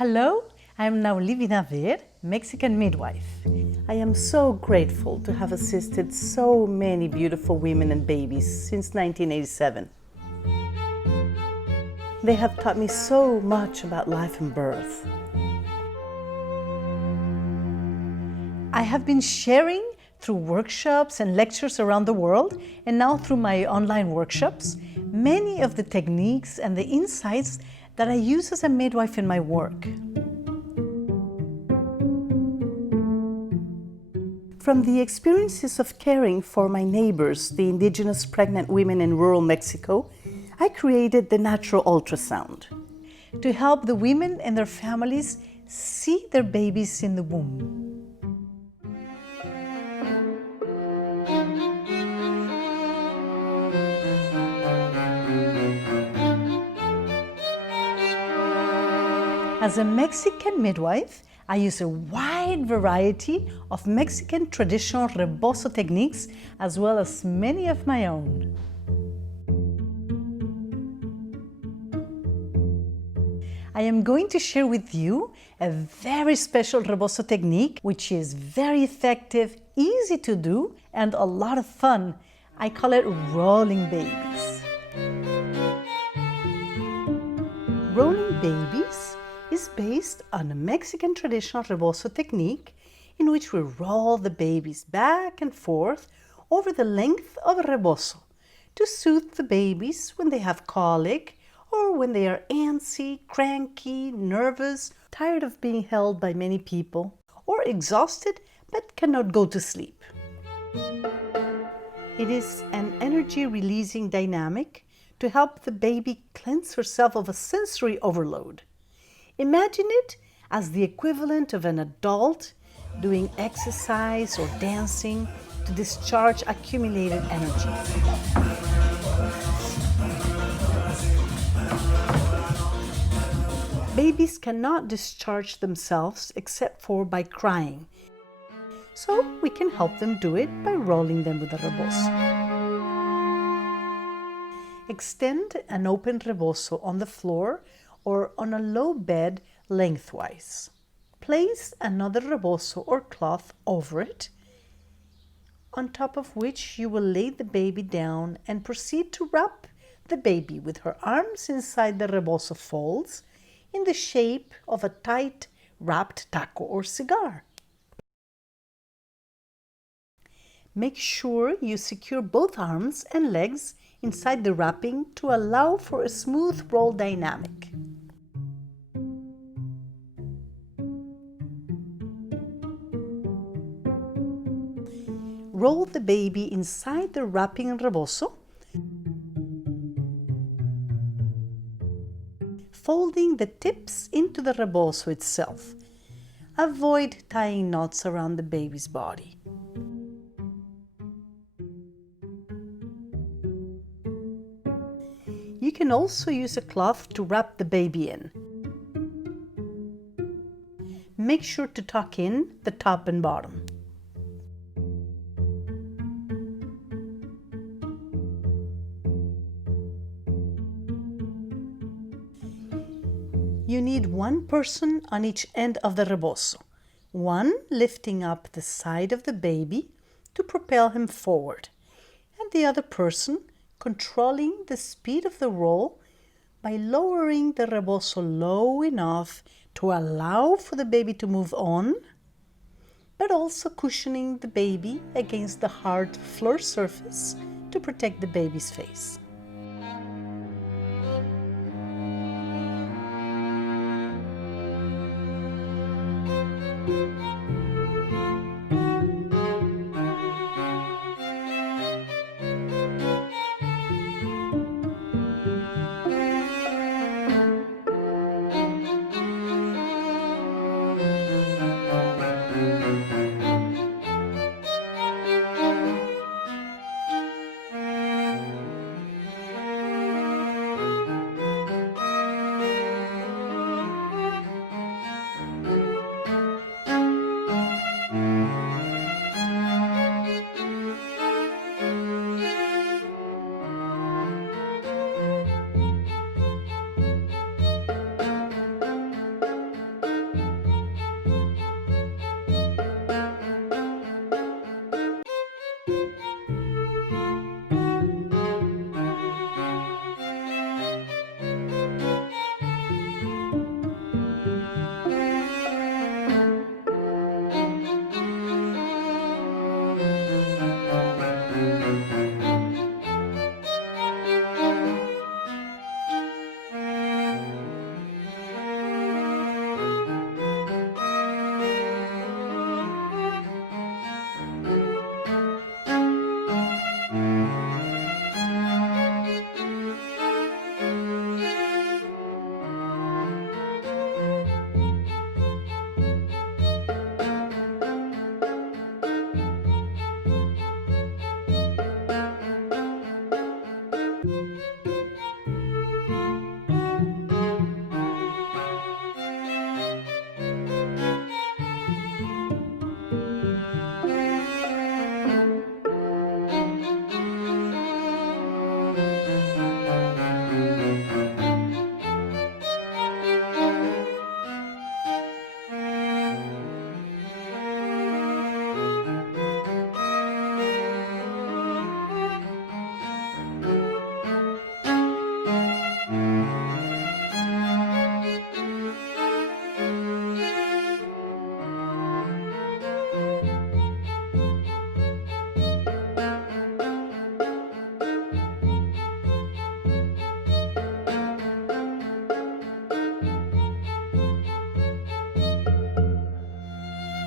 Hello, I am Nauli Naver, Mexican midwife. I am so grateful to have assisted so many beautiful women and babies since 1987. They have taught me so much about life and birth. I have been sharing through workshops and lectures around the world, and now through my online workshops, many of the techniques and the insights that I use as a midwife in my work. From the experiences of caring for my neighbors, the indigenous pregnant women in rural Mexico, I created the natural ultrasound to help the women and their families see their babies in the womb. As a Mexican midwife, I use a wide variety of Mexican traditional rebozo techniques as well as many of my own. I am going to share with you a very special rebozo technique which is very effective, easy to do, and a lot of fun. I call it rolling babies. Rolling babies is based on a Mexican traditional rebozo technique in which we roll the babies back and forth over the length of a rebozo to soothe the babies when they have colic or when they are antsy, cranky, nervous, tired of being held by many people, or exhausted but cannot go to sleep. It is an energy-releasing dynamic to help the baby cleanse herself of a sensory overload. Imagine it as the equivalent of an adult doing exercise or dancing to discharge accumulated energy. Babies cannot discharge themselves except for by crying, so we can help them do it by rolling them with a rebozo. Extend an open rebozo on the floor or on a low bed lengthwise. Place another rebozo or cloth over it, on top of which you will lay the baby down and proceed to wrap the baby with her arms inside the rebozo folds in the shape of a tight wrapped taco or cigar. Make sure you secure both arms and legs inside the wrapping to allow for a smooth roll dynamic. Roll the baby inside the wrapping rebozo, folding the tips into the rebozo itself. Avoid tying knots around the baby's body. You can also use a cloth to wrap the baby in. Make sure to tuck in the top and bottom. You need one person on each end of the rebozo, one lifting up the side of the baby to propel him forward, and the other person controlling the speed of the roll by lowering the rebozo low enough to allow for the baby to move on, but also cushioning the baby against the hard floor surface to protect the baby's face.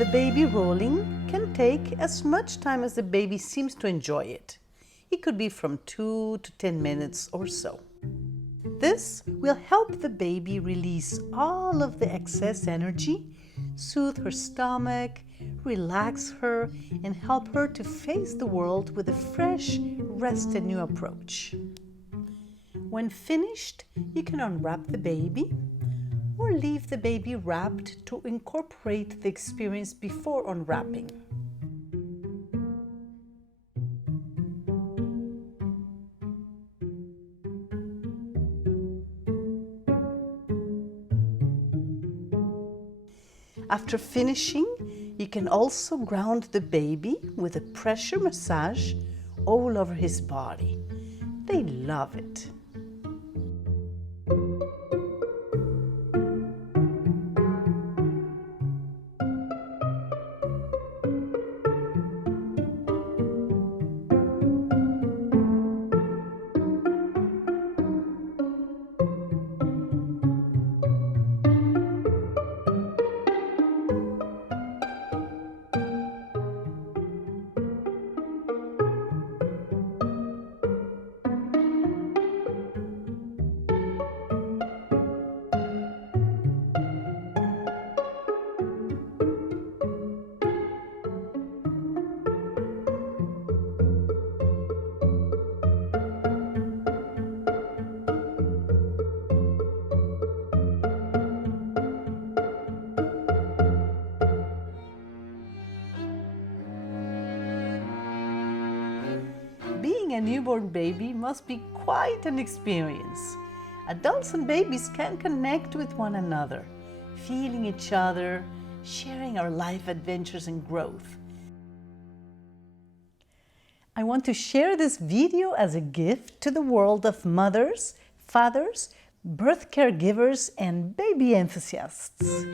The baby rolling can take as much time as the baby seems to enjoy it. It could be from 2 to 10 minutes or so. This will help the baby release all of the excess energy, soothe her stomach, relax her, and help her to face the world with a fresh, rested new approach. When finished, you can unwrap the baby or leave the baby wrapped to incorporate the experience before unwrapping. After finishing, you can also ground the baby with a pressure massage all over his body. They love it. Being a newborn baby must be quite an experience. Adults and babies can connect with one another, feeling each other, sharing our life adventures and growth. I want to share this video as a gift to the world of mothers, fathers, birth caregivers, and baby enthusiasts.